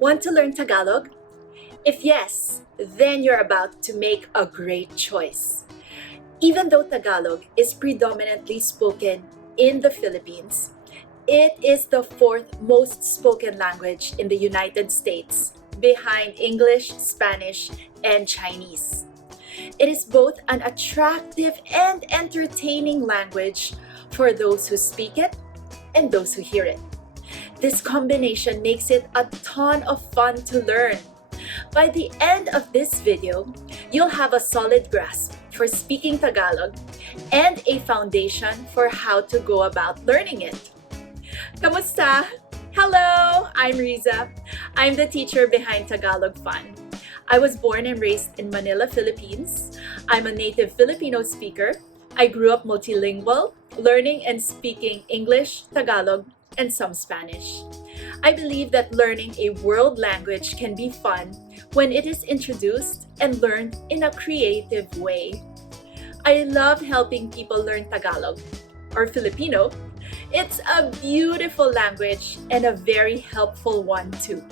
Want to learn Tagalog? If yes, then you're about to make a great choice. Even though Tagalog is predominantly spoken in the Philippines, it is the fourth most spoken language in the United States, behind English, Spanish, and Chinese. It is both an attractive and entertaining language for those who speak it and those who hear it. This combination makes it a ton of fun to learn. By the end of this video, you'll have a solid grasp for speaking Tagalog and a foundation for how to go about learning it. Kamusta? Hello, I'm Rizza. I'm the teacher behind Tagalog Fun. I was born and raised in Manila, Philippines. I'm a native Filipino speaker. I grew up multilingual, learning and speaking English, Tagalog, and some Spanish. I believe that learning a world language can be fun when it is introduced and learned in a creative way. I love helping people learn Tagalog, or Filipino. It's a beautiful language and a very helpful one too.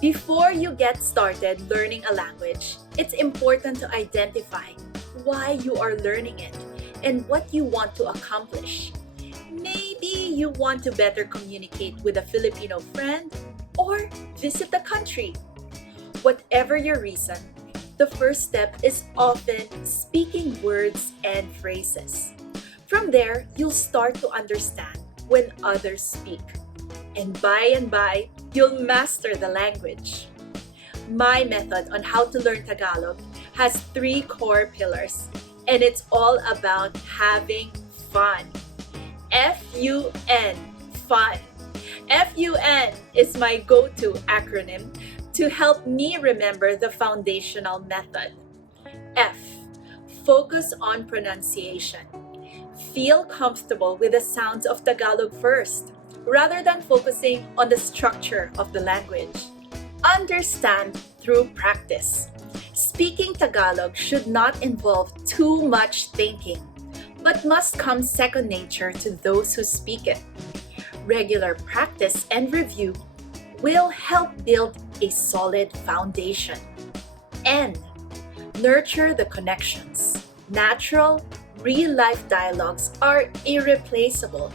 Before you get started learning a language, it's important to identify why you are learning it and what you want to accomplish. Maybe you want to better communicate with a Filipino friend or visit the country. Whatever your reason, the first step is often speaking words and phrases. From there, you'll start to understand when others speak. And by, you'll master the language. My method on how to learn Tagalog has 3 core pillars, and it's all about having fun. F-U-N, fun. F-U-N is my go-to acronym to help me remember the foundational method. F, focus on pronunciation. Feel comfortable with the sounds of Tagalog first, rather than focusing on the structure of the language. Understand through practice. Speaking Tagalog should not involve too much thinking, but must come second nature to those who speak it. Regular practice and review will help build a solid foundation. N, nurture the connections. Natural, real-life dialogues are irreplaceable.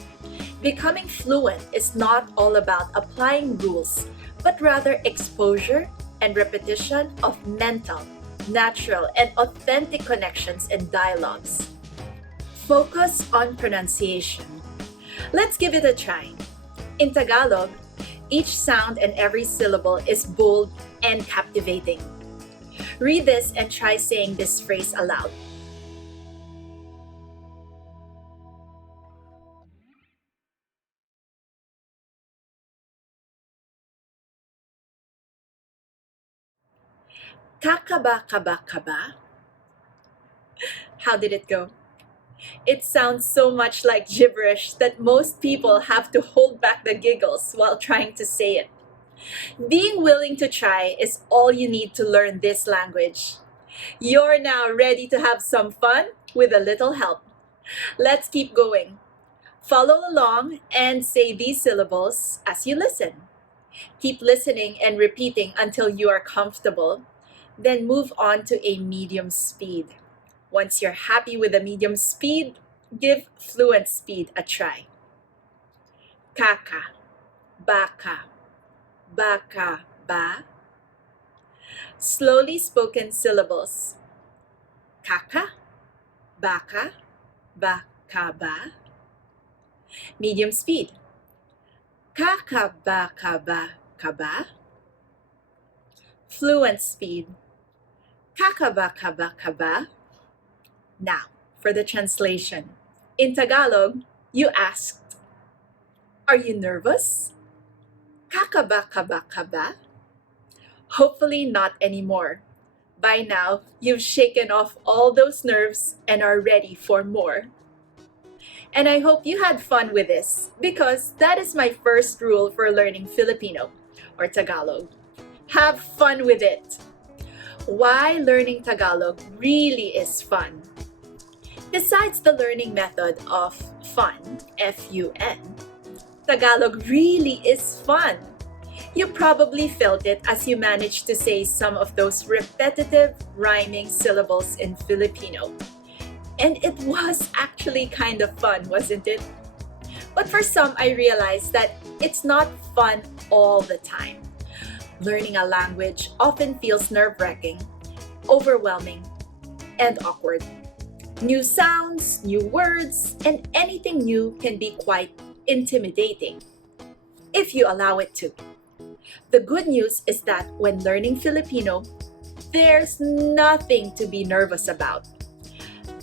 Becoming fluent is not all about applying rules, but rather exposure and repetition of mental, natural, and authentic connections and dialogues. Focus on pronunciation. Let's give it a try. In Tagalog, each sound and every syllable is bold and captivating. Read this and try saying this phrase aloud. Kakaba-kaba-kaba? How did it go? It sounds so much like gibberish that most people have to hold back the giggles while trying to say it. Being willing to try is all you need to learn this language. You're now ready to have some fun with a little help. Let's keep going. Follow along and say these syllables as you listen. Keep listening and repeating until you are comfortable. Then move on to a medium speed. Once you're happy with the medium speed, give fluent speed a try. Kaka, baka, baka, ba. Slowly spoken syllables. Kaka, baka, baka, ba. Medium speed. Kaka, baka, baka, ba. Fluent speed. Kaka, baka, baka, ba. Now, for the translation. In Tagalog, you asked, "Are you nervous? Kakaba-kaba-ka ba?" Hopefully not anymore. By now, you've shaken off all those nerves and are ready for more. And I hope you had fun with this, because that is my first rule for learning Filipino, or Tagalog. Have fun with it. Why learning Tagalog really is fun. Besides the learning method of fun, F-U-N, Tagalog really is fun. You probably felt it as you managed to say some of those repetitive rhyming syllables in Filipino. And it was actually kind of fun, wasn't it? But for some, I realized that it's not fun all the time. Learning a language often feels nerve-wracking, overwhelming, and awkward. New sounds, new words, and anything new can be quite intimidating if you allow it to. The good news is that when learning Filipino, there's nothing to be nervous about.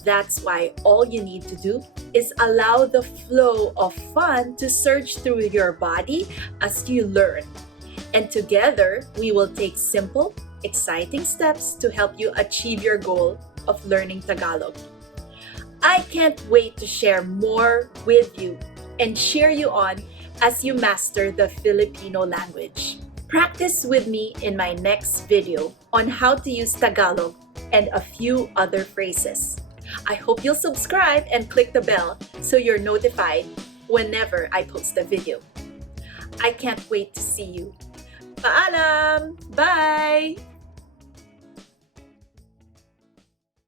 That's why all you need to do is allow the flow of fun to surge through your body as you learn. And together, we will take simple, exciting steps to help you achieve your goal of learning Tagalog. I can't wait to share more with you and cheer you on as you master the Filipino language. Practice with me in my next video on how to use Tagalog and a few other phrases. I hope you'll subscribe and click the bell so you're notified whenever I post a video. I can't wait to see you. Paalam! Bye!